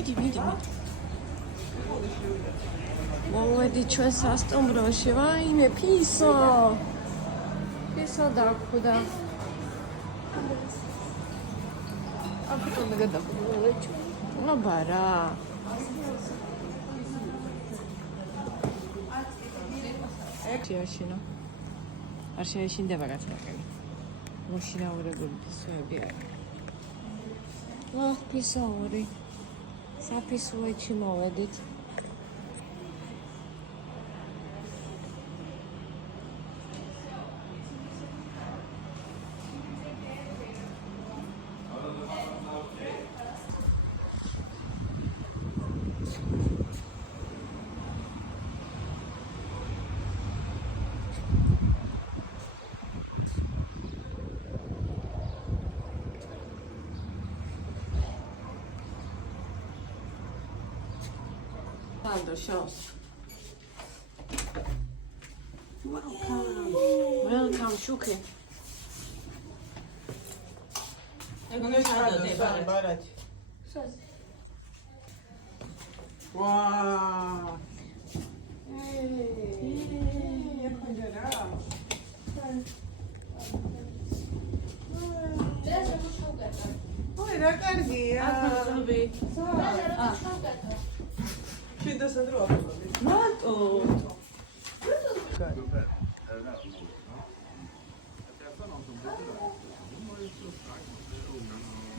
მიდი. მოვედი ჩვენ სასტუმროში, ვაიმე, ფისო დაგვხვდა. აბა მე გადახვდა ჩვენ. აბა რა. შეაშინო. არ შეაშინდება გაცნობები. მოშინაურებული ფისოები არის. ფისოური. საფისოეჩი მოვედით. Shows. Welcome, Shuki. Wow. No,